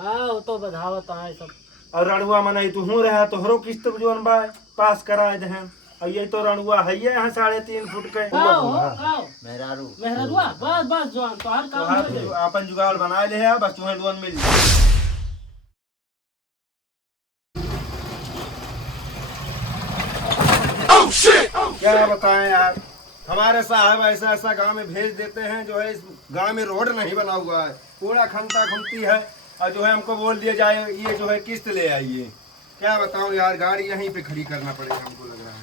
हाँ वो तो बधावत है सब। और रणुआ मनाई तू हूँ रहा तोहरो किस्त जोन बा पास कराए दहन। और ये तो रणुआ है ये यहाँ 3.5 फुट के मेहरारू मेहरारूआ बस बस जवान तो हर काम हो गए। अपन जुगाड़ बना ले है बस तुम्हें लोन मिल जाए। क्या बताएं यार हमारे साहब ऐसा ऐसा गांव में भेज देते हैं जो है इस गांव में रोड नहीं बना हुआ है पूरा खंता खुंती है और जो है हमको बोल दिया जाए ये जो है किस्त ले आइए। क्या बताऊं यार गाड़ी यहीं पे खड़ी करना पड़ेगा हमको लग रहा है।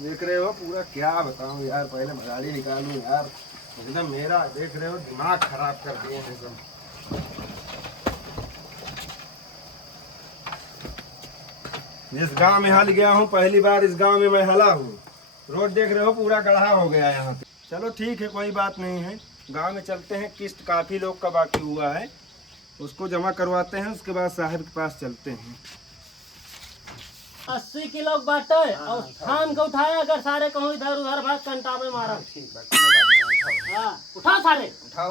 देख रहे हो पूरा क्या बताऊं यार पहले गाड़ी निकालूं यार एकदम मेरा देख रहे हो दिमाग खराब कर दिए हैं एकदम। जिस गांव में हल गया हूँ पहली बार इस गांव में मैं हला हूँ। रोड देख रहे हो पूरा गड्ढा हो गया यहाँ पे। चलो ठीक है कोई बात नहीं है गांव में चलते हैं किस्त काफी लोग का बाकी हुआ है उसको जमा करवाते हैं उसके बाद साहब के पास चलते हैं। 80 किलो बाटे और थाम के उठाया अगर सारे कहूँ इधर उधर भाग कंटा में मारा। हाँ उठाओ सारे उठाओ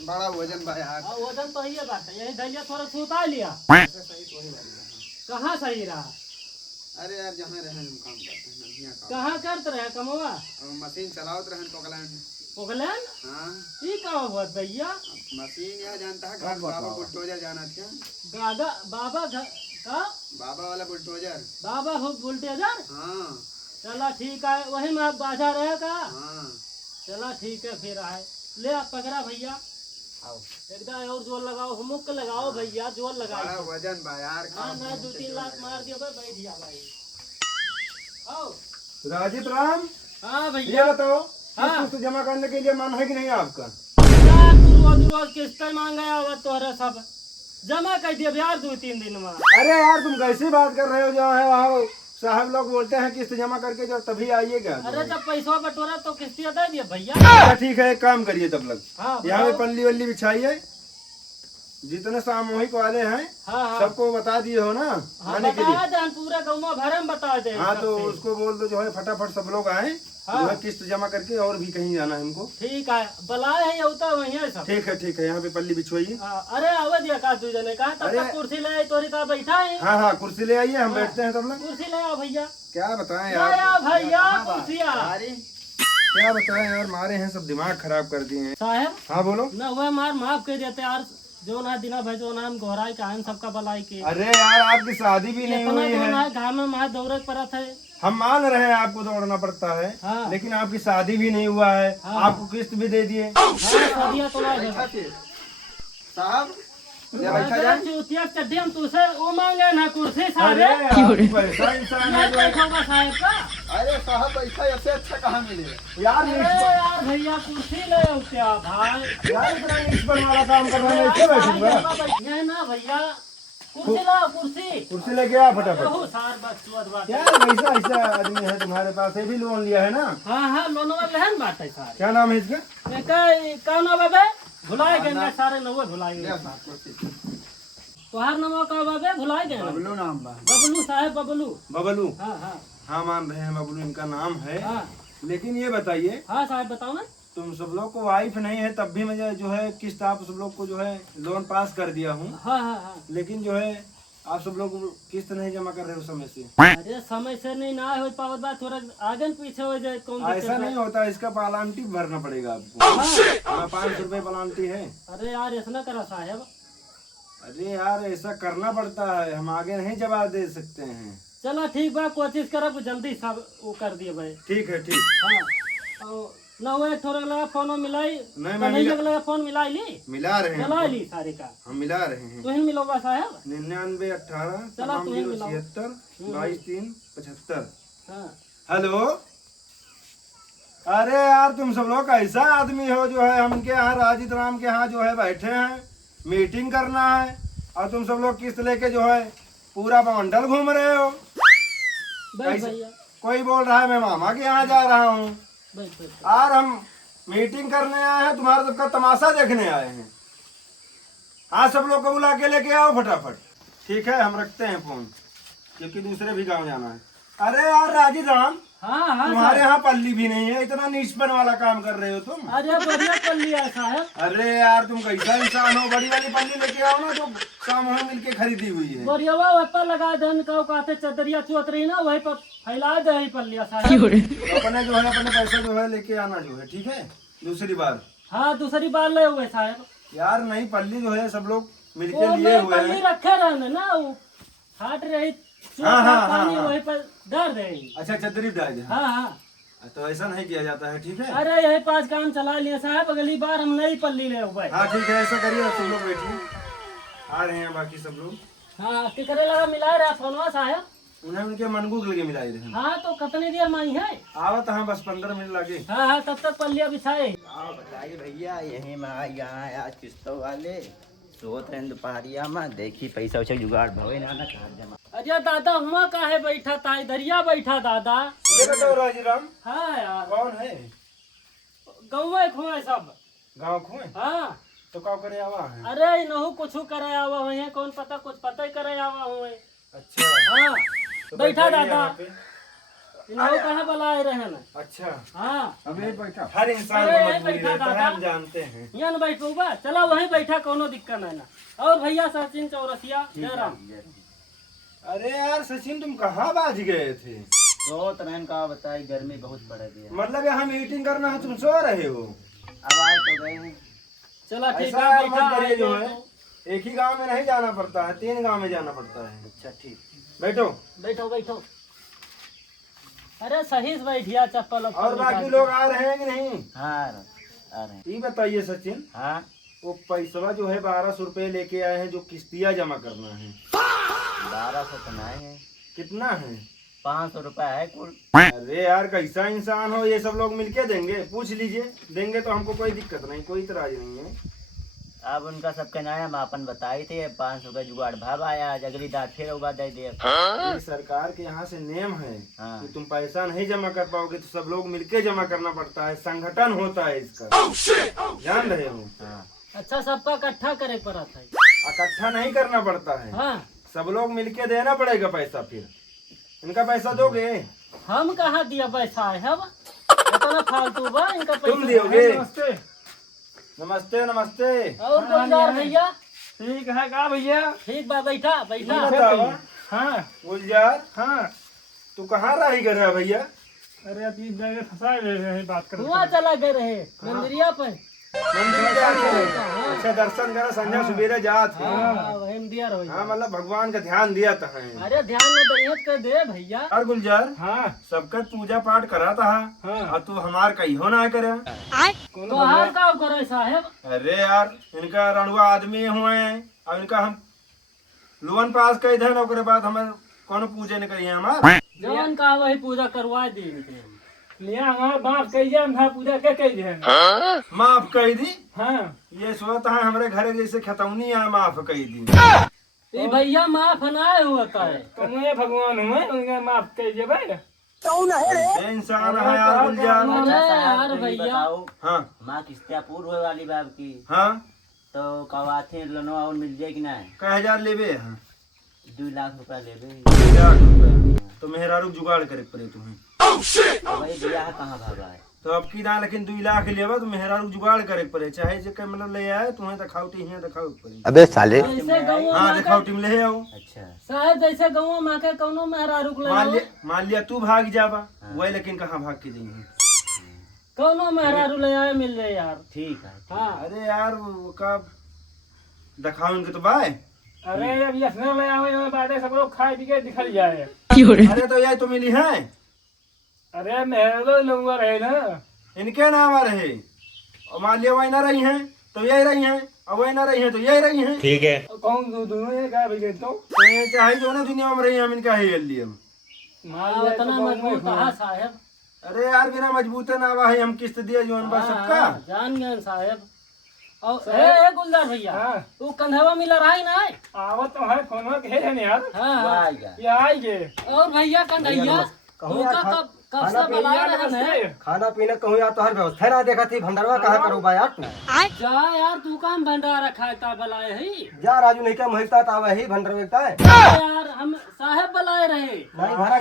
बड़ा वजन बा यार। वजन तो ये बात है यही दलिया थोड़ा सा उतार लिया। कहाँ सही रहा? अरे यार जहाँ रहे हम काम करते हैं नदियाँ का। कहाँ करते रहे कमवा? मशीन चलावत रहे पोगलैंड। पोगलैंड? हाँ ये कहाँ हुआ भैया? मशीन यह जानता है घर बाबा बुलडोजर जाना था। दादा बाबा का बाबा वाला बुलडोजर। बाबा बुलडोजर? हाँ चला ठीक है वही में बाजा रहेगा। हाँ चला ठीक है फिर आए ले आप पकड़ा भैया एकदम और जोर लगाओ हुमुक लगाओ भैया जोर लगाओ। बड़ा वजन बा यार। हाँ ना 2-3 लाख मार दिया भाई बैठ जा भाई। आओ राजीव राम। हाँ भैया ये बताओ हाँ किस्त जमा करने के लिए मन है कि नहीं आपका? यार तू रोज रोज किस्त मांगा हुआ तोहरा सब जमा कर दिया यार 2-3 दिन में। अरे यार तुम कैसी बात कर रहे हो जो है वहाँ साहब लोग बोलते हैं किस्त जमा करके जब तभी आइएगा। अरे जब पैसा बटोरा तो किस्तियाँ दे दिया भैया। अच्छा ठीक है एक काम करिए तब लग हाँ यहाँ पे पल्ली वल्ली बिछाइए जितने सामूहिक वाले हैं हाँ सबको बता दिए हो ना हाँ आने के बता लिए। दे पूरा गाँव में भरम बता दे। हाँ तो उसको बोल दो जो है फटाफट सब लोग आए हाँ। जो है किस्त जमा करके और भी कहीं जाना है हमको। ठीक है बुलाए है उतर वही है सब। ठीक है यहाँ पे पल्ली बिछवाइए। अरे आवे दिया का तू जने कहा तब तक कुर्सी ले आई तोरी तरह बैठा है। हाँ कुर्सी ले आइए हम बैठते हैं तब लोग। कुर्सी ले आओ भैया। क्या बताएं लाया यार भैया कुर्सिया। क्या बताएं यार मारे हैं सब दिमाग खराब कर दिए हैं। साहब हाँ बोलो। न हुआ मार माफ कर देते यार जो ना दिना भाई जो ना हम घोराई का हम सबका भलाई के। अरे यार आपकी शादी भी नहीं हुई है। घाम में मार दौड़े पड़ा था। हम मान रहे हैं आपको दौड़ना पड़ता है हाँ। लेकिन आपकी शादी भी नहीं हुआ है। हाँ। आपको किस्त भी दे दिए। शादियाँ तो साहब ये बैठा जाए। चूतिया चड्डी हम तुझसे वो मांगे ना कुर्सी अरे सारे पैसा इंसान है जो है। साहब का। अरे साहब पैसा ऐसे अच्छा कहाँ मिलेगा यार अरे यार भैया कुर्सी ले आओ क्या भाई। यार इतना नीच पर वाला काम कर रहे हैं ऐसे बैठूंगा। ये ना भैया कुर्सी लाओ कुर्सी। कुर्सी लेके आ फटाफट। बहुत सार बात यार ऐसा आदमी है तुम्हारे पास ये भी लोन लिया है ना? हाँ लोन वाले हैं बात है सारे। क्या नाम है इसका? का नाम बाबे भुलाए गए ना सारे नवे भुलाए गए। तुहार नाम का बाबे भुलाए गए ना? बबलू नाम बा। बबलू साहब बबलू। बबलू। हाँ हाँ मान रहे हैं बबलू इनका नाम है। हाँ लेकिन ये बताइए हाँ साहब बताओ ना। तुम सब लोग को वाइफ नहीं है तब भी मुझे जो है किस्त आप सब लोग को जो है लोन पास कर दिया हूँ। हाँ लेकिन जो है आप सब लोग किस्त नहीं जमा कर रहे हो समय से। अरे समय से नहीं ना हो पावत बात थोड़ा आगे पीछे हो जाए कौन ऐसा नहीं होता इसका पालांटी भरना पड़ेगा आपको। 500 रुपए पालांटी है। अरे यार ऐसा ना करा साहब। अरे यार ऐसा करना पड़ता है हम आगे नहीं जवाब दे सकते हैं। चलो ठीक बा कोशिश करब जल्दी सब वो कर दिए भाई। ठीक है ठीक। हाँ ना वो थोड़ा लगा फोन मिलाई नहीं लगा फोन मिलाई ली मिला रहे मिला हैं ली सारे का। हम मिला रहे हैं। तुहिन मिलोगा साहब 99 18 चला तुम्हें मिलाओ। 76 22 3 75। हाँ हेलो। अरे यार तुम सब लोग कैसा आदमी हो जो है हम इनके यहाँ राजीव राम के यहाँ जो है बैठे हैं मीटिंग करना है और तुम सब लोग किस्त लेके जो है पूरा मंडल घूम रहे हो। भैया कोई बोल रहा है मैं मामा के यहाँ जा रहा हूँ और हम मीटिंग करने आए हैं तुम्हारा सबका तमाशा देखने आए हैं। हाँ सब लोग को बुला के लेके आओ फटाफट। ठीक है हम रखते हैं फोन क्योंकि दूसरे भी गांव जाना है। अरे यार राजीव राम हाँ हाँ तुम्हारे यहाँ पल्ली भी नहीं है, इतना नीचपन वाला काम कर रहे हो तुम। अरे बढ़िया पल्ली है साहब। अरे यार तुम कैसा इंसान हो, बड़ी वाली पल्ली लेके आओ ना, जो समूह मिलके खरीदी हुई है। बढ़िया वहाँ पर लगा धन का कहते चदरिया चुअतरी ना वही पर फैला दे पल्लिया साहब। तो अपने जो है अपने पैसे जो है लेके आना जो है, ठीक है। दूसरी बार हाँ दूसरी बार ले हुए साहब। यार नहीं, पल्ली जो है सब लोग मिलके वो लिए मैं हुए पल्ली हैं। रखे रहने ना वो फाट रही हाँ, हाँ, पानी हाँ। वही पर डाल देंगे। अच्छा चदरी डाल दे। हाँ हाँ तो ऐसा नहीं किया जाता है, ठीक है। अरे यही 5 काम चला लिए साहब, अगली बार हम नई पल्ली ले हुए। हाँ ठीक है, ऐसा करिए, तुम लोग बैठिए, आ रहे हैं बाकी सब लोग। हाँ की करे लगा मिला रहा फोनवा साहब। उन्हें उनके मनगुक लगे मिलाई रहे। हाँ तो कितनी देर में आई है? आवत हाँ बस 15 मिनट लगे। हाँ हाँ तब तक पल्लिया बिछाए। हाँ बताइए भैया, यही में यहाँ आज किस्तों वाले सोत रहे दोपहरिया में, देखी पैसा वैसा जुगाड़ भवे ना कहा जमा। अरे दादा हुआ काहे बैठा था, इधरिया बैठा दादा। ये बताओ राजीराम, हाँ यार कौन है? गौवे खुए सब। गाँव खुए हाँ तो का करे आवा है? अरे नहु कुछ करे आवा हुए हैं, कौन पता कुछ पता ही करे आवा हुए। अच्छा हाँ तो बैठा बैठाइए दादा, यहाँ पे। नहु कहाँ बुलाए रहे ना। अच्छा हाँ अभी बैठा, हर इंसान अरे को यहीं मजबूरी बैठा रहता है, दादा। हम जानते हैं। यहाँ न बैठो बा, चला वहीं बैठा, कोनो दिक्कत नहीं ना। और भैया सचिन चौरसिया जयराम। अरे यार सचिन, तुम कहाँ बाज गए थे? सोत रहन का बताई, गर्मी बहुत बढ़ गई। मतलब यहाँ मीटिंग करना है, तुम सो रहे हो? अब आए तो गए हैं। चला ठीक ऐसा है मत करिए, जो है बैठा। एक ही गांव में नहीं जाना पड़ता है, 3 गांव में जाना पड़ता है। अच्छा ठीक। बैठो। बैठो बैठो। अरे सही से बैठिया, चप्पल और बाकी लोग आ रहे हैं कि नहीं? हाँ आ रहे हैं। ये बताइए सचिन, हाँ वो पैसा जो है 1200 रुपए लेके आए हैं, जो किस्तियाँ जमा करना है, 1200 तो नहीं है, कितना है? 500 रुपया है कुल। अरे यार कैसा इंसान हो, ये सब लोग मिलके देंगे? पूछ लीजिए, देंगे तो हमको कोई दिक्कत नहीं, कोई इतराज नहीं है। अब उनका सबके नया मापन बताई थे, 500 का जुगाड़ भाव आया, आज अगली दाँत फिर उगा दे दिया। ये सरकार के यहाँ से नियम है हाँ। कि तुम पैसा नहीं जमा कर पाओगे तो सब लोग मिलके जमा करना पड़ता है, संगठन होता है इसका, जान रहे हो? हाँ अच्छा सबका इकट्ठा करे पड़ा था। इकट्ठा नहीं करना पड़ता है, हाँ सब लोग मिलके देना पड़ेगा पैसा। फिर इनका पैसा दोगे? हम कहाँ दिया पैसा है अब, इतना फालतू बा इनका पैसा। तुम दियोगे? नमस्ते। नमस्ते नमस्ते। और गुलजार भैया ठीक है का भैया? ठीक बा, बैठा ये बैठा। बताओ हाँ गुलजार, हाँ। तू कहाँ रही कर रहा भैया? अरे अभी जगह फंसा रहे बात कर। हुआ चला गए रहे मंदिरिया पे। मंदिर में जाते हैं। अच्छा दर्शन करा, संध्या सवेरे जात है। हाँ वही में दिया रहो। हाँ मतलब भगवान का ध्यान दिया था। अरे ध्यान में दहियत कर दे भैया। और गुलजार, हाँ सबका पूजा पाठ करा था हाँ। और तू हमार कहीं हो ना करे। तो हार का करे साहब। अरे यार इनका रणुआ आदमी हुए हैं, और इनका हम लोन पास कर दे, ओकरे बाद हमारे कौन पूजे नहीं करिए हमार। जवन का वही पूजा करवा दी इनके। लिया हमारा बाप कहिए हम पूजा के कहिए। माफ कर दी? हाँ ये सोचता है हमारे घर जैसे खतौनी है, माफ कर दी। ये भैया माफ ना होता है। तो मैं भगवान हूँ, उनका माफ कहिए भाई। ऐसे इंसान है यार गुलजार। अरे यार तुम ही भैया। बताओ, हाँ माँ किस्तियाँ पूरी हुए वाली बाप की, हाँ, तो कवाथे लोनवा और मिल जाए कि ना? कै 1000 लेबे? हाँ 2 लाख रुपया लेबे। 2 लाख रुपया तो मेहरारू जुगाड़ करे पड़े तुम्हें। वही दिया है, कहाँ भागा है? तो अब की ना, लेकिन 2 लाख लेबा तो मेहरारू जुगाड़ करे पड़े, चाहे जे के मतलब ले आए तुम्हें दिखावटी ही दिखाओ पड़े। अबे साले जैसे गाँव हाँ में दिखावटी में ले आओ। अच्छा साहब, जैसे गाँव में के कोनो मेहरा रुक ले मान लिया तू भाग जाबा, वही लेकिन कहाँ भाग के जाइए? कोनो मेहरा रू ले आए मिल जाए यार। ठीक है। हाँ अरे यार वो का दिखाओ इनके तो बाय। अरे अब यसने ले आओ, बातें सब लोग खाए पी के निकल जाए। अरे तो यही तो मिली है, अरे मेहरो लोग रहे ना, इनके नाम आ रहे। और मान लिया वही ना रही हैं तो यही रही हैं, और वही ना रही हैं तो यही रही हैं। ठीक है। कौन दोनों ये क्या भैया? तो ये चाहे जो ना दुनिया में रही हैं, हम इनका ही ले लिए। मान लिया तो उतना कौन मजबूत में कहा साहब। अरे यार बिना मजबूते ना हुआ है, हम किस्त दिए जो बस सबका। हाँ, जान गए साहब। और ए गुलजार भैया, हाँ। तू कंधवा मिला रहा ही ना है? आवत तो है, फोन में कहे है यार। हाँ वो हाँ। आएगा। ये आएंगे। और भैया कंधैया तू का कब कब से बुलाए रहन है? खाना पीना कहूँ यार तो हर व्यवस्था ना देखा थी भंडारवा कहाँ करूँ बा यार तू जा यार तू काम भंडारा खाता बुलाए है जा राजू नहीं क्या महकता था वही भंडारा देखता है यार हम साहेब बुलाए रहे नहीं घरा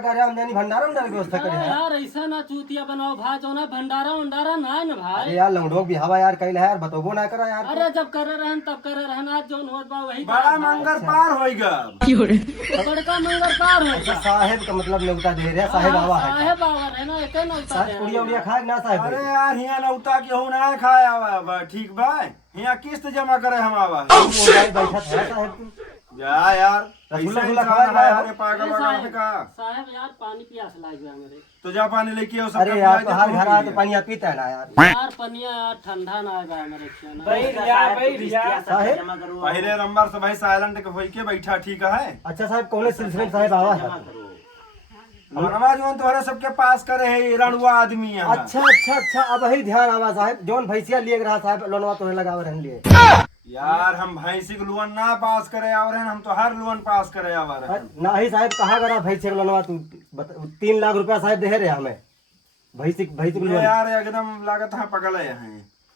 घर हम जानी भंडारा उंडारा की व्यवस्था करे है यार ऐसा ना चूतिया बनाओ भाई जो ना भंडारा उंडारा ना है ना भाई अरे यार लंगड़ों भी हवा यार कहीं है यार बतोबो ना करा यार अरे जब करे रहन तब करे रहन आज जो होत बा वही बड़ा मंगर पार होएगा। बड़का मंगर पार हो अच्छा साहेब का मतलब न्योता दे रहे साहेब आवा है साहेब आवर है ना एक ना उतार साहेब पुड़िया उड़िया खाए ना साहेब अरे यार हिया नौता के हो ना खाए आवा बा ठीक बा हिया किस्त जमा करे हम आवा बैठा था साहेब तू जा यार रसगुल्ला ऐसा गुल्ला इंसान खवाए है, ना अरे पागल वागल का साहेब यार पानी प्यास लाग गया मेरे तो जा पानी लेके आओ सब अरे यार तो हर घर आ तो पानी पीता है ना यार यार पनिया यार ठंडा ना आ गया मेरे खेना साहेब पहले नंबर से भाई साइलेंट के होई के बैठा ठीक है। अच्छा साहब कौन सिलसिले में साहेब आवा है हमारा जो तोहरे सबके पास करे है रणुआ आदमी है। अच्छा अब वही ध्यान आवा साहेब जोन भैंसिया लिए रहा साहेब लोनवा तोहे लगावे रहन लिए यार हम भैंसी के लोन ना पास करे आवर हैं हम तो हर लोन पास करे आवर हैं। ना ही साहेब कहा करा भैंसी के लोनवा तू 3 लाख रुपया साहेब दे रहे हमें भैंसी के ये लोन यार एकदम लागत है पगल है।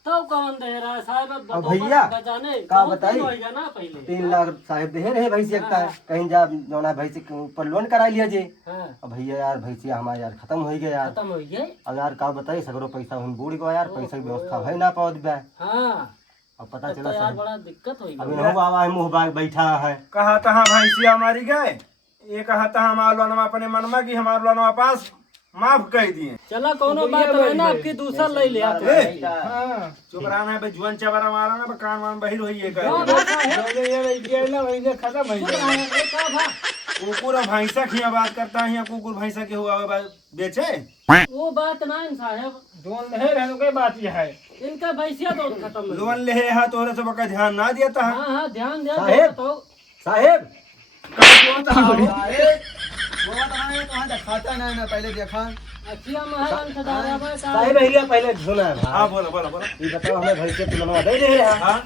तो कौन दे रहा है साहब अब अब भैया बजाने का बहुत बताई दिन होएगा ना पहले 3 लाख साहेब दे रहे भैंसी एकता है कहीं जा जोना भैंसी के ऊपर लोन करा लिया जे हाँ अब भैया यार भैंसिया हमारा यार खत्म हो गया यार खत्म हो गए अब यार का बताई सगरो पैसा हम बूढ़ गो यार पैसा की व्यवस्था है ना पौध बे हाँ अब पता तो चला यार साहेब बड़ा दिक्कत होगी अभी नहीं आवा है मुंह बाग बैठा है कहा था भैंसिया हमारी गए ये कहा था हमारा लोनवा अपने मनमा की हमारा लोनवा पास माफ कह दिए। चला कोनो बात नहीं ना आपकी दूसरा ले लिया चुप रहना है जुआन चबरा मारा ना कान वान बहिर होई है कुकुर और भैंसा खिया बात करता है कुकुर भैंसा के हुआ बेचे वो बात ना साहब बात यह है इनका भैंसिया तो खत्म हो लोन ले है तोहरे सब का ध्यान ना देता है। हाँ हाँ ध्यान दे साहेब। तो साहेब खाता ना पहले देखा अखिया महलन खदारा बा साहेब एरिया पहले सुना है हाँ बोलो बोलो बोलो ये बताओ हमें भैंस के लोनवा दे दे रहे हैं हाँ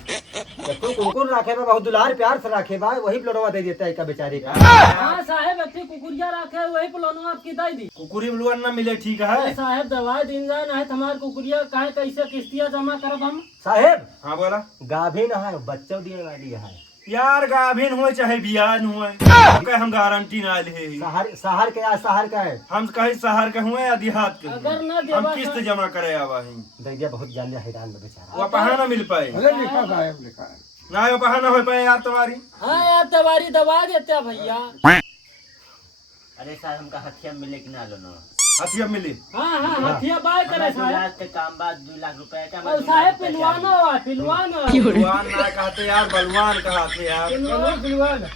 तू कुकुर रखे बा बहुत दुलार प्यार से रखे बा वही लोनवा दे देता है का बेचारे का हाँ साहेब अच्छी कुकुरिया रखे वही पुलोनो आपकी दे दी कुकुरी में लोन ना मिले ठीक है। साहेब दवाई दिन जाए ना है हमारे कुकुरिया काहे कैसे किस्तियाँ जमा करब हम साहेब हाँ बोला गाभिन है बच्चा दिए वाली है यार गाभिन हुए चाहे बियान हुए कहे हम गारंटी ना ले शहर के या शहर का है हम कहीं शहर के हुए या देहात के अगर हुए ना हम देवा किस्त जमा करे आवा ही दैया बहुत जान हैरान में बेचारा वो पहा ना मिल पाए लिखा साहब लिखा है ना वो पहा ना हो पाए यार तुम्हारी। हाँ यार दवारी दवा देते हैं भैया अरे साहब हमका हथिया मिले कि ना लोनो हथिया मिली हाँ हाँ हथिया बाय करे साहेब के काम बाद 2 लाख रुपए का और साहेब पिलवाना हुआ पिलवाना बलवान ना कहते यार बलवान कहते यार पिलवाना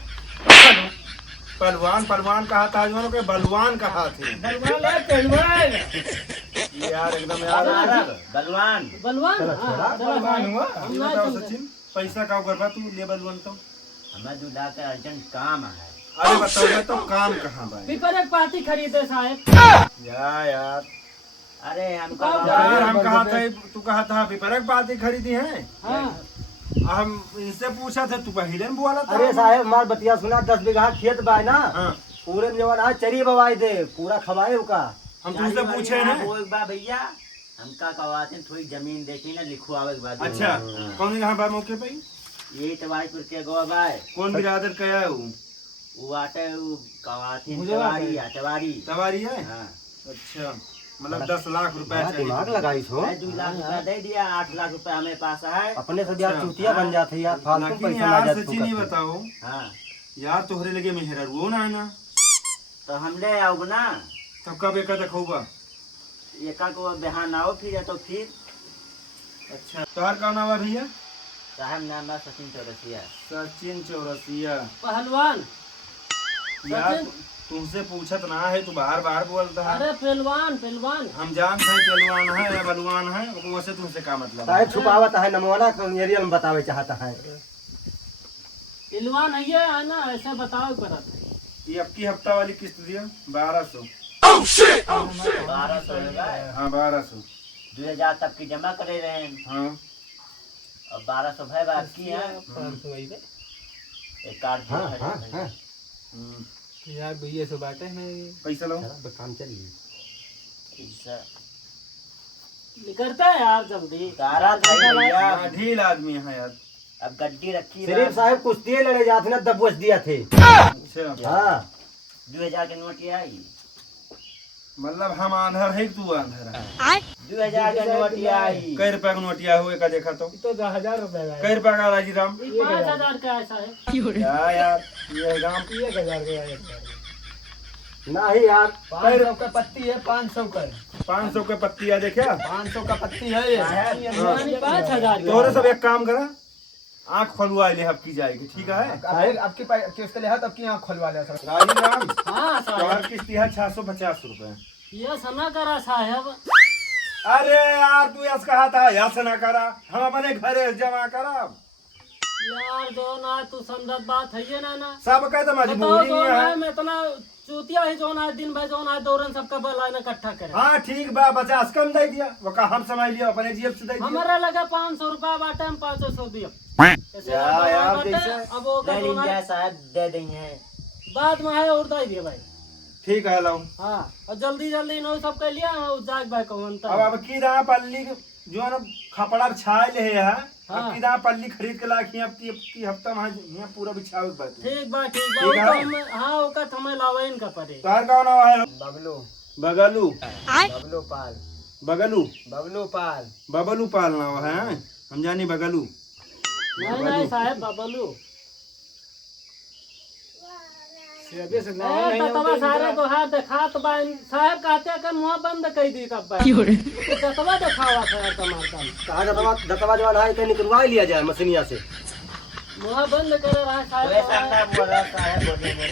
पलवान पलवान कहा था जो के बलवान कहा थे यार एकदम यार बलवान बलवान हाँ, चला साहब। हम ये ना बताओ समझे। सचिन पैसा का करवा तू ले बलवान तो हमें 2 लाख का अर्जेंट काम है। अरे बताओ मैं तो काम कहाँ भाई पीपर एक पार्टी खरीदे साहेब यार अरे हमको यार हम कहा था तू कहा था पिपरक बातें खरीदी हैं हाँ हम इनसे पूछा था तू पहले में बोला था। अरे साहेब मार बतिया सुना 10 बीघा खेत बा ना हाँ पूरे में जवान आज चरी बवाई दे पूरा खवाए का हम तुझसे पूछे ना। वो एक बार भैया हमका कवाते थोड़ी जमीन देखी ना लिखो आवे के बाद अच्छा कौन यहाँ बार मौके पे यही तवाईपुर के गो बाय कौन बिरादर कया है वो आटे वो कवाती तवारी है तवारी तवारी है। हाँ अच्छा मतलब 10 लाख रुपए बड़ा दिमाग लगाई छो 2 लाख रुपया दे दिया 8 लाख रुपया हमें पास है। अपने से यार चूतिया बन जाती यार फालतू लेकिन पैसा यार ना सचिन ही बताओ हाँ यार तोहरे लगे मेहरा वो ना है ना तो हम ले आओ ना तब कब एक देखूबा एका को बिहान आओ फिर तो फिर अच्छा तोहर का नाम है भैया साहब नाम है सचिन चौरसिया। सचिन चौरसिया। पहलवान यार सचिन। तुमसे पूछत ना है तू बार बार बोलता है। अरे पहलवान पहलवान हम जानते हैं पहलवान है या बलवान है वैसे तुमसे क्या मतलब साहेब छुपावत है नमवाना एरिया में बतावे चाहता है पहलवान है ये है ना ऐसे बताओ करत ये अब की हफ्ता वाली किस्त दिया 1200। 1200 हाँ 1200। 2000 तक की जमा करे रहे हैं हाँ और 1200 भाई बाकी है एक कार्ड हाँ हाँ हाँ यार भैया से बाटे में पैसा लो काम चलिए पैसा निकलता है यार जल्दी। तारा था भैया। ढील आदमी है यार। अब गड्डी रखी शरीफ साहब कुश्ती लड़े जाते ना दबोच दिया थे। अच्छा हाँ 2000 के नोट आई। मतलब हम आंधर है कि तू आंधर है? 2000 के नोट आई। कई रुपया का नोटिया हुए का देखा तो तो 1000 रुपए का कई रुपया का राजी राम? 5000 का ऐसा है। क्या यार ये राम 1000 का नहीं यार 500 का पत्ती है, 500 का 500 के पत्तिया देखा? 500 का पत्ती है ये। यानी 5000 तोरे सब एक काम करा, आँख खोलवा ले अब की जाएगी, ठीक है? आपकी किसके लिए है तब की आँख खोलवा लिया सर। राजी राम हाँ साहब तुम्हारी किस्त है 650 रुपए। ये सना करा साहब। अरे यार तू यस कहा था यस ना करा, हम अपने घरे जमा करा। यार जो ना तू संदर्भ बात है ये ना सब कहते बताओ मजबूरी जो नहीं ना है। मैं इतना चूतिया ही जो ना दिन भाई जो ना दौरन सबका बलाना इकट्ठा करे। हाँ ठीक बा 50 कम दे दिया, वो का हम समझ लिया अपने जेब से दे दिया। हमारा लगा 500 रुपया बाटे हम 500 दिया। ऐसे यार, यार, बाटे, जैसे अब वो का जो ना साहब दे देंगे। बाद में है और दे दिए भाई। ठीक है लाऊं। हाँ और जल्दी जल्दी नो सब कर लिया जाग भाई को अब की रहा पल्ली जो है ना खपड़ा छाए ले है। हाँ। अब की रहा पल्ली खरीद के लाखी अब की हफ्ता में यहाँ पूरा बिछावे के बात। ठीक बा ठीक वो है। तो हम हाँ ओका हमें लावे इनका पड़े। तोहर कौन है? बबलू बगलू बबलू पाल बगलू बबलू पाल बबलू पालना हुआ है, हम जानी बगलू। नहीं साहब बबलू ततवा सारे को हाथ देखा तो साहब कहते कि मुँह बंद कर दी तब ततवा दिखावा था टमाटर कहा दतवा जवान है कहीं निकलवा ही लिया जाए मशीनिया से। मुँह बंद करे रहा साहब।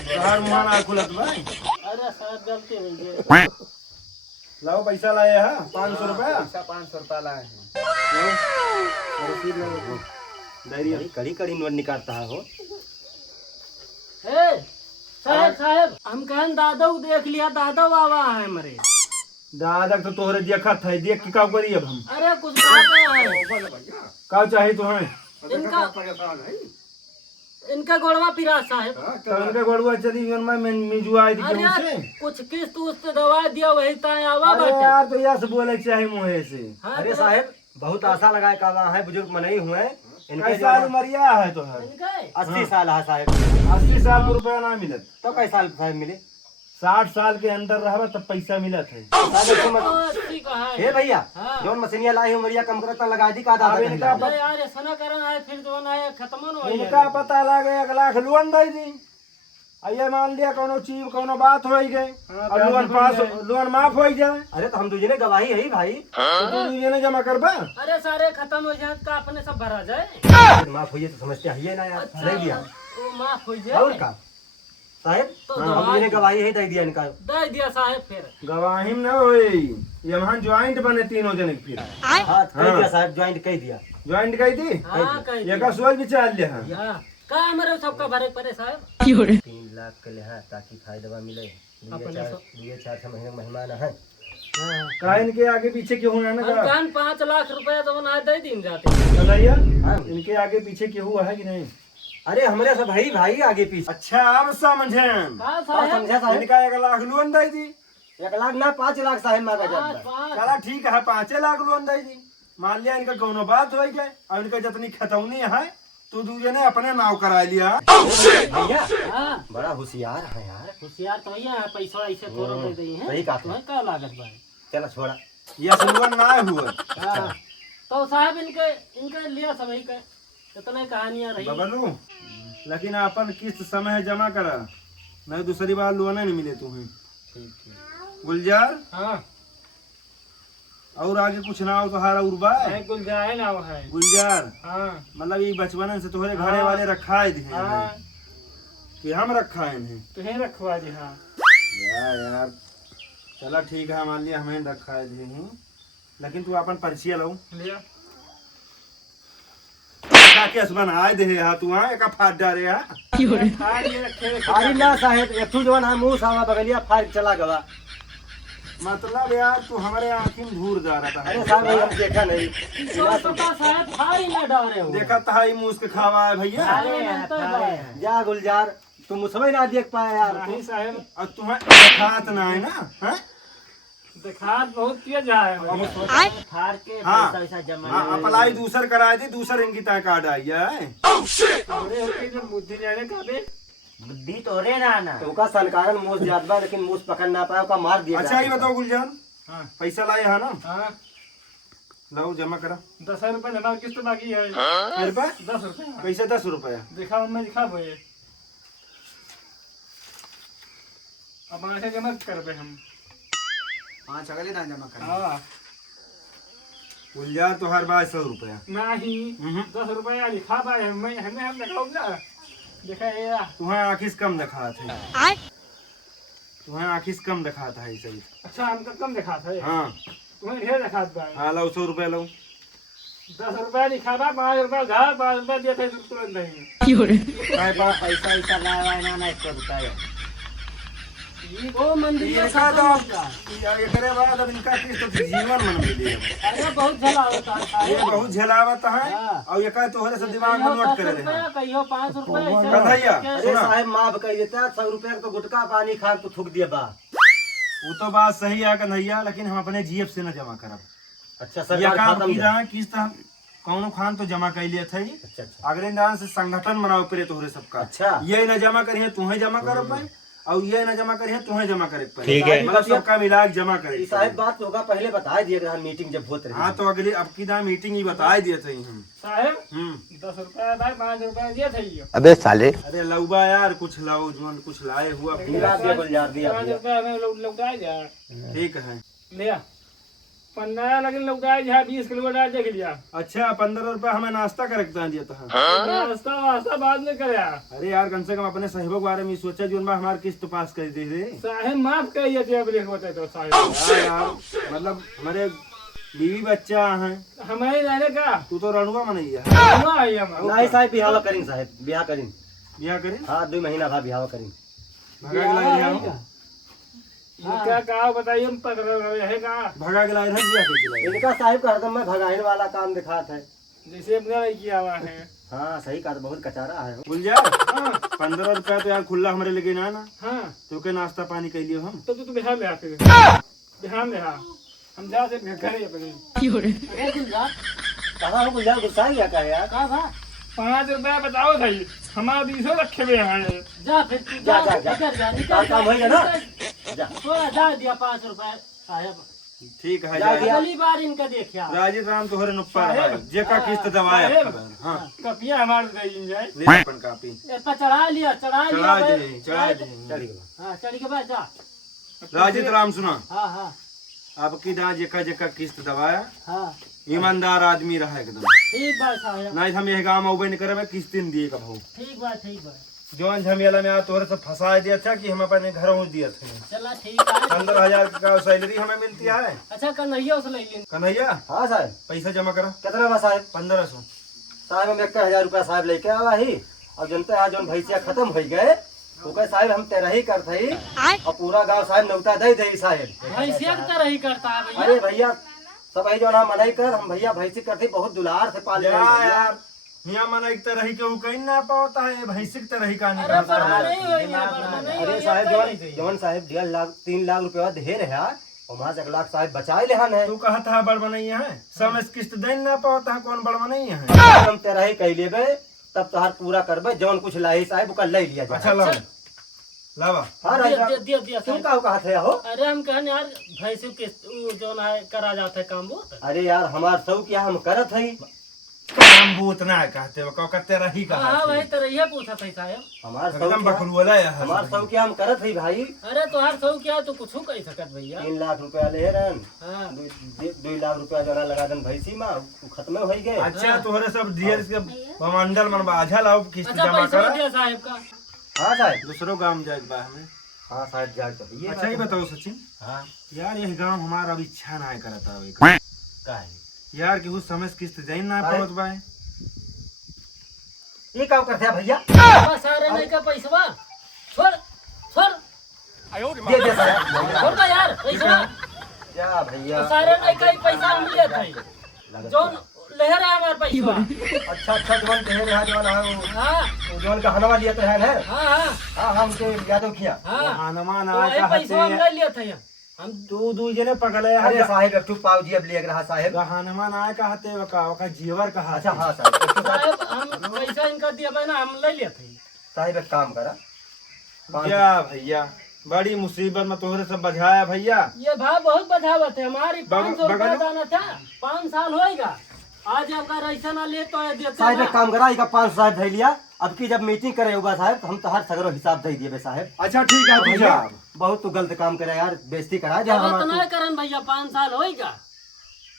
तोहर मुँह ना खुलत भाई। अरे साहब गलती हो गई। लाओ पैसा लाए है 500 रुपया। 500 रुपया लाए हैं। डायरी कड़ी कड़ी नोट निकालता है हो। साहब साहब हम कहन दादा देख लिया दादा बाबा है हमारे। दादा तो तोहरे देखा था, देख के का करी अब हम? अरे कुछ बात है का चाहिए तो है? इनका गोड़वा पिरा साहब। तो उनके गोड़ुआ चली गन में मिजुआ दी अरे के यार उसे। कुछ किस्त उस्त दवा दिया वही ताए आवा अरे बाटे। यार तो यस बोले चाहिए मुँह से। हाँ, अरे तो साहब बहुत आशा लगाए का वहाँ है बुजुर्ग मनई हुए इनके कैसा उमरिया है तो है? इनके 80 साल है साहब। 80 साल को रुपया ना मिलत, तो कैसा साल साहब मिले? 60 साल के अंदर रहा तब पैसा मिलत है। अस्सी का है। हे भैया हाँ। जौन मशीनिया लाई उमरिया कम करता लगा दी का दादा अब कहीं इनका ला। अरे यार ऐसा ना करना है फिर जो ना है खत्म न होई इनका पता लगे 1 लाख लोन दे दी। ये मान लिया कोनो चीज कोनो बात हो गई और लोन पास लोन माफ हो जाए अरे तो हम दूजे ने गवाही है भाई। तो तू ये जमा करबा। अरे सारे खत्म हो जाए का अपने सब भरा जाए। माफ हुई तो समझते है ना यार अच्छा, नहीं दिया वो माफ हो और जाए का साहब तो हम दूजे ने गवाही है दे दिया इनका। दे दिया साहब फिर। गवाही में न होई, ये वहां ज्वाइंट बने तीनों जने के फिर। हाँ कह दिया साहब ज्वाइंट कह दिया। ज्वाइंट कही थी हाँ कह ये दिया। का सोच विचार ले हां। हाँ का हमारे सबका भरे पड़े साहब। 3 लाख के लिए है ताकि फायदा मिले। अपने ये 4 महीने का मेहमान है। का इनके आगे पीछे क्यों है ना हम का? कान 5 लाख रुपया तो ना दे दिन जाते। बताइए हाँ। इनके आगे पीछे क्यों हुआ है कि नहीं? अरे हमारे सब भाई भाई आगे पीछे। अच्छा अब समझे। का और साहब समझा साहब इनका 1 लाख लोन दे दी। 1 लाख ना 5 लाख साहब मांगा पाँच जाता पाँच चला ठीक है 5 लाख लोन दे दी। मान लिया इनका कोनो बात हो गई और इनका जितनी खतौनी है तो दूजे ने अपने नाव करा लिया। भैया हाँ बड़ा होशियार है यार। होशियार तो ही है पैसा ऐसे थोड़ा दे दी है। सही कहा तुम्हें का लागत भाई। चला छोड़ा। ये लोन ना हुआ। हाँ तो साहब इनके इनके लिया सभी के इतने कहानियां रही। बबलू लेकिन अपन किस्त समय जमा करा नहीं दूसरी बार लोन नहीं मिले तुम्हें। गुलजार हाँ और आगे कुछ ना हो तो हारा उर्बा गुलजार ना है। गुलजार हाँ मतलब ये बचपन से तुम्हारे घरे वाले रखा है कि हम रखा है इन्हें? तुम्हें रखवा दी। हाँ यार चला ठीक है मान लिया हमें रखा है थे लेकिन तू अपन परिचय लो लिया केस बनाए दे हा तू हां एक फाट डारे हा। अरे ना साहब एक जवान है मुंह सावा बगलिया फाड़ चला गवा। मतलब यार तू हमारे आँखी में घूर जा रहा था। अरे साहब हम देखा नहीं। पता साहब भाई ना डरे हो। देखा था ही मुँह के खावा है भैया। अरे जा गुलजार तुम मुझे ना देख पाए यार। नहीं साहब और तुम्हें देखात ना है ना हैं? दिखा बहुत तेज है फाड़ के हाँ। पैसा वैसा जमा हाँ, अप्लाई दूसर कराए थी, दूसर इनकी तय कार्ड आई है। बुद्धि जाने का भी बुद्धि तो रे ना ना तो का सनकारण मोस जात बा लेकिन मोस पकड़ ना पाया का मार दिया अच्छा ये बताओ गुलजान, हाँ पैसा लाए है ना? हाँ लाओ जमा करा। 10,000 रुपये जमा किस्त बाकी है। मेरे पास 10 रुपये कैसे 10 रुपया? दिखाओ मैं दिखा बोए अब ऐसे जमा कर पे हम 5 अगले ना जमा कर। हाँ गुलजार तो हर बार 100 रुपया। नहीं 10 रुपया लिखा पाए मैं हमें हम दिखाओ ना देखा ये तुम्हें आखिस कम दिखा थे, तुम्हें आखिस कम दिखा था ऐसे ही। अच्छा हमको कम दिखा था हाँ तुम्हें ढेर दिखा था। हाँ लाओ 100 रुपया लाओ। 10 रुपया लिखा था 5 रुपया घर 5 रुपया दिए थे तुरंत नहीं पैसा वैसा लाया ना ना 100 रुपया वो मंदिर ये का तो ये करे बाद अब इनका किस्त तो जीवन मन मिली। अरे बहुत झला होता है ये बहुत झेलावत है और ये का तोहरे से दिमाग में नोट करे रहे। कहियो 5 रुपया कन्हैया अरे साहब माफ कर देता 100 रुपया तो गुटका पानी खा तो थूक दिया बा। वो तो बात सही है कन्हैया, लेकिन हम अपने जीएफ से न जमा करब। अच्छा ये सरकार काम खत्म की रहा किस्त कौनो खान तो जमा कर लिए थे। अच्छा अच्छा अगले इंसान से संगठन बनाओ पड़े तोहरे सबका। अच्छा। ये न जमा करिए तुम्हें जमा कर पाए और ये न जमा करिए तुम्हें जमा करे पाए। ठीक है। मतलब सबका मिला के जमा करे। ये साहब बात होगा पहले बता दिया अगर मीटिंग जब होत रही। हाँ तो अगली अब की दाम मीटिंग ही बता दिए थे हम। साहब 10 रुपया भाई 5 रुपया दिए थे ये अबे साले अरे लौबा यार कुछ लाओ जुआन कुछ लाए हुआ। दिया दिया गुलजार दिया 5 दिया। रुपया हमें लौटा जा ठीक है। लिया 15 लगे लौटा जा 20 किलोमीटर देख लिया। अच्छा 15 रुपया हमें नाश्ता करे दिया था। नाश्ता वास्ता बाद में करे अरे यार कम से कम अपने सहयोग के बारे में सोचा जो हमारे किस्त पास कर दे रे। साहब माफ करिए थे अब लिख होते तो साहब यार मतलब हमारे बीवी बच्चा हैं, हमारे रहने का तू तो रणुआ मनैया हुआ है हम नहीं साहब बिहाव करीन साहब बिहाव करीन। बिया करे हाँ 2 महीना बाद बिहाव करीन। भगा के लाई रहा क्या कहा बताइए हम पकड़ रहे का भगा के लाई रहा बिया के लाई। इनका साहब का हरदम में भगाइन वाला काम दिखाता है। जैसे अपने नहीं किया हुआ है। हाँ सही कहा बहुत कचारा है। गुलजार 15 रुपया तो यार खुला हमारे लेके ना ना हाँ तो के नाश्ता पानी कर लियो हम। तो तू बिहार में आते बिहार में हाँ हम जा से घर ही अपने कहाँ हो गुलजार गुस्सा ही क्या यार। 5 रुपया बताओ भाई हमारा 200 रखे हुए हैं। जा फिर तू जा जा जा काम हो गया ना जा थोड़ा जा दिया 5 रुपया साहब ठीक है जा जा। दिया। अगली बार इनका देखिया राजीव राम तोहरे नुप्पर है जे का किस्त दवाया। हाँ कपिया हमारे दे जाए ले अपन कापी पर चढ़ा लिया चढ़ा दे चढ़ा दे। चली गया। हाँ चढ़ के बाद जा राजीव राम सुना हाँ हाँ आपकी दाँ जेका जेका किस्त दवाया हाँ ईमानदार आदमी रहा एकदम। ठीक बात साहब नहीं हम यह गाँव में नहीं करे किस्त दिन दिए कब ठीक बात जौन झमेला में आ तोहरे से फंसा दिया था कि हम अपने घर हो दिया थे। चला ठीक है 15,000 का सैलरी हमें मिलती है। अच्छा कन्हैया उसे ले लें कन्हैया हाँ साहब पैसा जमा करा। कितना बा साहब। 1500। साहब हम 1000 रुपया साहब लेके आवा ही और जनता है जोन भैंसिया खत्म हो गए ओके साहब हम तेरा ही करते ही और पूरा गांव साहब नौता दे दे साहब। भैंसिया की तरह ही करता है भैया। अरे भैया सब आई जो ना मनाई कर हम भैया भैंसी करते बहुत दुलार से पाले या भैया। यार मियां मन एक तरह ही के कहीं ना पाता है भैंसी की तरह ही कहानी अरे करता बड़ा है। नहीं हुई है, बड़ा नहीं हुई अरे है, साहब तो नहीं जवन हुई। जवन साहब 1.5 लाख 3 लाख रुपया दे रहे हैं और वहाँ से 1 लाख साहब बचाए ले हन है। तू कहा था बड़ बनैया है समय किस्त दे ना पाता है कौन बड़ बनैया है। हम तेरा ही कह लेबे तब तोहार पूरा करबे जवन कुछ लाई साहब ओकर ले लिया जाए। अच्छा लाओ लावा। हाँ दिया राजा दिया तुम साहब। का कहते हो। अरे हम कहने यार भैंसों के वो जो है करा जाता है काम वो अरे यार हमार सब क्या हम करत है काम वो उतना है कहते हो कहो कहते रही कहा हाँ भाई तेरा ये पूछा था साहब। हमार सब एकदम क्या बकलुआ है हमार सब क्या हम करत है भाई। अरे तो हर सौ क्या तो कुछ कह सकत भैया। 3 लाख रुपया ले रन हाँ 2 लाख रुपया जना लगा दन भैंसी में उ खत्म हो गए। अच्छा तोहरे सब डियर के मंडल मन बाझा लाओ किस्त अच्छा जमा पैसा कर। दिया साहब का। हाँ साहब दूसरों गांव जाए बा हमें। हाँ साहब जाए तो ये अच्छा ये बताओ सचिन हाँ यार यह गांव हमारा अब इच्छा ना करता है का है यार कि उस समय किस्त जाइन ना अरे। पहुंच पाए। ये काम करते हैं भैया बस सारे नहीं का पैसा छोड़ छोड़ दे दे साहब छोड़ का यार पैसा जा भैया। तो सारे नहीं का पैसा हम लिए थे जो लहर है हमारे पैसा। अच्छा अच्छा जवन कहे रहा जवन हाँ जवन गहनवा लिया तो है हाँ हाँ हाँ हम के यादव किया हाँ हनुमान तो वही पैसा हम ले लिए थे हम तू दूजे पकड़ है अरे साहेब एक पाव जी अब ले रहा साहेब गहनमा ना कहते वका जीवर कहा। अच्छा हाँ साहेब साहेब हम पैसा इनका दिया भाई ना हम ले लेते हैं। साहेब एक काम करा क्या भैया बड़ी मुसीबत में तोहरे सब बझाया भैया। ये भाव बहुत बधावत है हमारी 500 रुपया बगल- दाना था 5 साल होएगा आज अगर ऐसा ना ले तो देते साहेब ना। एक काम करा इका 5 साहेब धै लिया। अब की जब मीटिंग करे होगा साहेब तो हम तो हर सगरो हिसाब दे दिए साहेब। अच्छा ठीक है तू भैया जा। बहुत तू गलत काम करे यार बेइज्जती करा जा गलत हम ना करन भैया 5 साल होएगा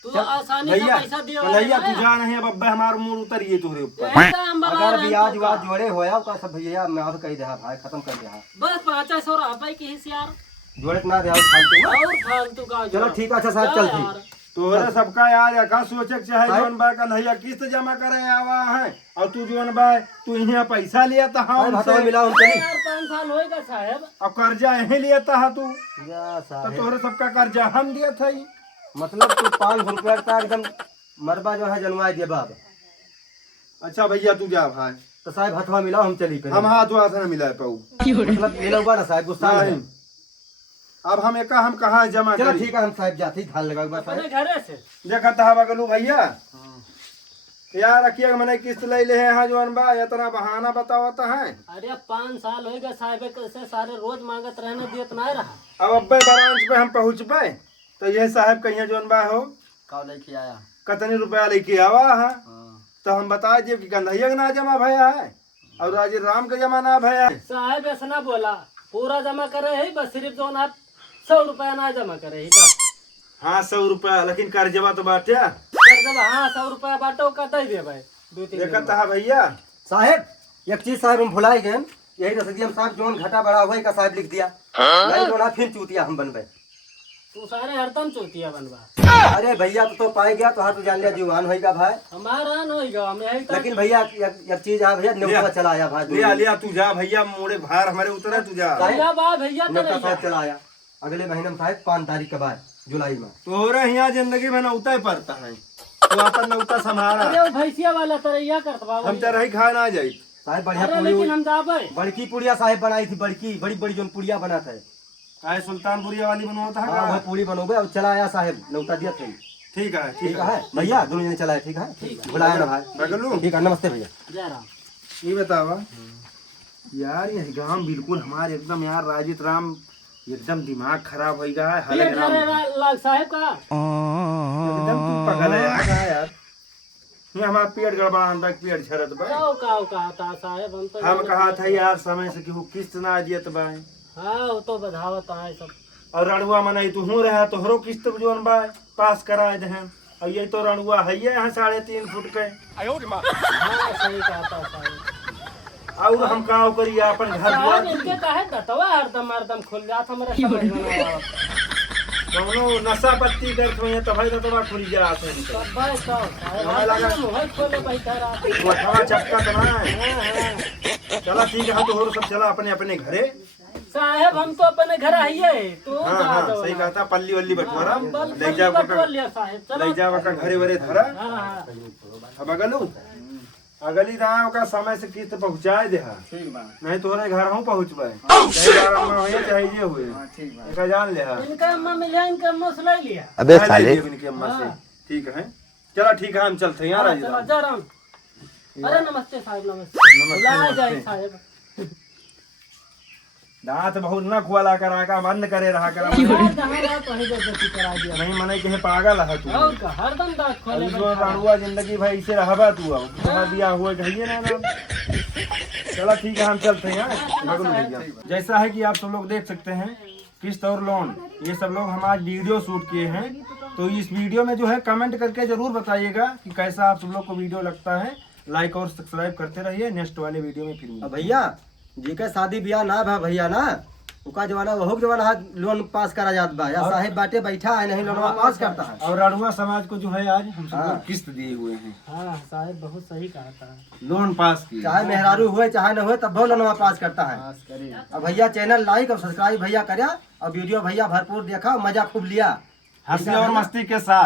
तू चल, आसानी से भैया पैसा दिया भैया तू जा नहीं अब अब्बे हमार मुंह उतरिए तोहरे ऊपर। अगर ब्याज व्याज जोड़े होया का सब भैया मैं अब कह दे भाई खत्म कर दे। बस 500 रुपए की हिस्सेदार जोड़े ना दे फालतू और फालतू का चलो ठीक है अच्छा साहब चल ठीक। तोहरे सबका यार या का सोचे के चाहे जोन बा कल भैया किस्त जमा करे आवा है और तू जोन बा तू यहाँ पैसा लिया था साहेब हाथों में हम मिला हम चली। यार 5 साल होएगा साहब और कर्जा यही लिया था तू या तो साहेब तोहरे सबका कर्जा हम दिया था ही। मतलब तू 500 रुपया का एकदम मरबा जो है जनवा दिए बाब। अच्छा भैया तू जा भाई तो साहब हाथवा मिला हम चली फिर। हम हाथ न मिला पाऊ मतलब मिला हुआ ना साहब गुस्सा नहीं। नहीं। अब हम कहाँ जमा चलो करी? ठीक है हम साहब जाते ही धान लगा हुआ अपने साहब। घरे से देखा था बगलू भैया यार रखिए मैंने किस्त ले ले हैं जोन बा इतना बहाना बतावता है। अरे 5 साल होएगा साहब कैसे सारे रोज मांगत रहने दियत ना रहा। अब अब्बे ब्रांच पे हम पहुँच पाए तो ये साहब कहीं जोन बा हो कब लेके आया? कितनी रुपया लेके आवा है तो हम बता दिए कि गंधैया का ना जमा भया है और राजे राम का जमा ना भया है। साहब ऐसा ना बोला पूरा जमा करे है बस सिर्फ जो आप 100 रुपया ना जमा करे है बस। हाँ 100 रुपया लेकिन कर्जवा तो बाटे कर जब हाँ 100 रुपया बाटो का दे दे भाई 2-3 देखा था भैया। साहब एक चीज साहब हम भुलाए गए यही रसीदियम साहब जोन घाटा बढ़ा हुआ है का साहब लिख दिया नहीं जोना फिर चूतिया हम बनबे। तू सारे हरदम चोतिया बनवा। अरे भैया तो पाई गया तो हाथ जान लिया जीवान होएगा भाई। हमारा न होएगा हम यही तक लेकिन भैया एक चीज है भैया न्योता चला आया भाई। लिया लिया तू जा भैया मोड़े भार हमारे उतरे तू जा। भैया बा भैया तो न्योता नहीं साहब चला आया अगले महीने में साहब 5 तारीख के बाद जुलाई में। तोहरे यहाँ जिंदगी में नौता ही पड़ता है तो अपन नौता संभाला अरे वो भैंसिया वाला तरैया करतवा हम तेरा ही खा ना जाई। साहब बढ़िया अरे पूरी लेकिन हम जाबे बड़की पुड़िया साहब बनाई थी बड़की बड़ी बड़ी जो पुड़िया बना था। आए सुल्तानपुरिया वाली बनवाता है हाँ भाई का? पूरी बनोगे अब चला आया साहब नौता दिया थे। ठीक है ठीक है भैया दोनों जने चला है ठीक है बुलाया ना भाई। बगलू ठीक है नमस्ते भैया। जय राम। ये बतावा यार ये गांव बिल्कुल हमारे एकदम यार राजित राम एकदम दिमाग खराब हो गया है हले पेट ग्राम भरे लाग साहब का एकदम तू पगल है यार का यार ये हमारा पेट गड़बड़ा पेट झरत बा। का था साहब हम तो हम कहा था यार समय से कि वो किस्त ना दियत बा हाँ वो तो बधावत है सब। और रणुआ मनाई तू हूँ रहा तोहरो किस्त जोन बा पास कराए दे और ये तो रणुआ है ये यहाँ 3.5 फुट के हाँ सही कहा था साहब। और हम का करिए अपन घर साहब दुआर इनके काहे दतवा हरदम खुल जात हमरा समझ में नहीं आवत। कौनो नशा पत्ती करत हुए तो भाई तो खुल जा आते हैं सब भाई सब हमें लगा- साहब मुंह खोले बैठा रहा। तो अठवा चक्का तो ना है। हाँ, हाँ। चला ठीक है तो और सब चला अपने अपने घरे। साहब हम तो अपने घर आइए तू हाँ जा हाँ दो सही ना। कहा था पल्ली वल्ली बटवारा हम बल ले जा बटवा लिया साहब चलो। ले जा घरे वरे धरा हाँ हाँ अब अगलू अगली राह का समय से किस्त पहुँचाए दे ठीक बा नहीं तोहरे घर हूँ पहुँच पाए चाहे यार अम्मा हुए चाहे ये हुए ठीक बा एक जान ले इनका अम्मा मिला इनका अम्मा से ले लिया। अबे ले साले लिए इनकी अम्मा से ठीक है चला ठीक है हम चलते हैं यार आज चलो जा रहा हूँ। अरे नमस्ते साहब नमस्ते बुलाया जाए साहब। दांत बहुत न खुआला करा का बंद करे रहा करा यार जहाँ रहा तो ही बेइज्जती करा दिया। नहीं मने के पागल है तू और का हरदम दांत खोले अभी बैठा जो रहा। रणुआ जिंदगी भाई इसे रहबा तू अब तुम्हारा बियाह हुआ कहिए ना नाम चला ठीक है हम चलते हैं यार बगलू भैया जैसा है कि आप सब लोग देख सकते हैं किस्त और लोन ये सब लोग हम आज वीडियो शूट किए हैं तो इस वीडियो में जो है कमेंट करके जरूर बताइएगा कि कैसा आप सब लोग को वीडियो लगता है। लाइक और सब्सक्राइब करते रहिए नेक्स्ट वाले वीडियो में फिर मिलेंगे। अब भैया जी का शादी ब्याह ना भा भैया ना उका जमाना वह जमाना है लोन पास करा जात बा या साहेब बाटे बैठा है नहीं लोन पास करता है। और रणुआ समाज को जो है आज हम सब हाँ। लोग किस्त दिए हुए हैं हाँ साहब बहुत सही कहा था। लोन पास किए चाहे मेहरारू हुए चाहे न हुए तब वो लोन पास करता है। पास करिए अब भैया चैनल लाइक और सब्सक्राइब भैया करा और वीडियो भैया भरपूर देखा मजा खूब लिया हंसी और मस्ती के साथ।